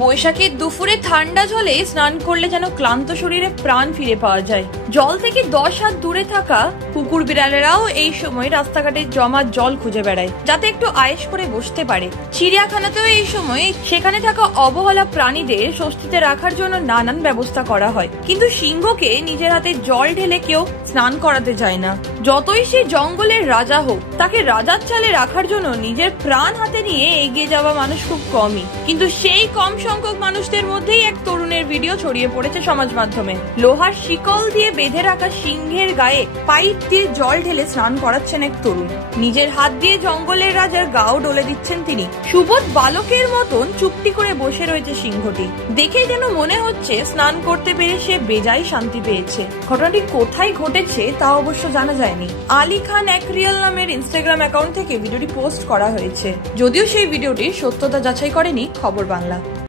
বৈশাখীর দুপুরে ঠান্ডা জলে স্নান করলে যেন ক্লান্ত শরীরে প্রাণ ফিরে পাওয়া যায়। জল থেকে 10 হাত দূরে থাকা কুকুর বিড়ালেরাও এই সময় রাস্তাঘাটে জমা জল খুঁজে বেড়ায়, যাতে একটু আয়েশ করে বসতে পারে। চিড়িয়াখানাতেও এই সময় সেখানে থাকা অবহেলা প্রাণীদের স্বস্তিতে রাখার জন্য নানান ব্যবস্থা করা হয়, কিন্তু সিংহকে নিজের হাতে জল ঢেলে কেউ স্নান করাতে চায় না। যতই সে জঙ্গলের রাজা হোক, তাকে রাজার চালে রাখার জন্য নিজের প্রাণ হাতে নিয়ে এগিয়ে যাওয়া মানুষ খুব কমই। কিন্তু সেই কম সংখ্যক মানুষদের মধ্যেই এক তরুণের ভিডিও ছড়িয়ে পড়েছে সমাজ মাধ্যমে। লোহার শিকল দিয়ে বেঁধে রাখা সিংহের গায়ে পাইপ দিয়ে জল ঢেলে স্নান করাচ্ছেন এক তরুণ। নিজের হাত দিয়ে জঙ্গলের রাজার গাও ডলে দিচ্ছেন তিনি। সুবোধ বালকের মতন চুপটি করে বসে রয়েছে সিংহটি। দেখে যেন মনে হচ্ছে স্নান করতে পেরে সে বেজায় শান্তি পেয়েছে। ঘটনাটি কোথায় ঘটেছে তা অবশ্য জানা যায়নি। আলী খান এক রিয়েল নামের ইনস্টাগ্রাম অ্যাকাউন্ট থেকে ভিডিওটি পোস্ট করা হয়েছে, যদিও সেই ভিডিওটির সত্যতা যাচাই করেনি খবর বাংলা।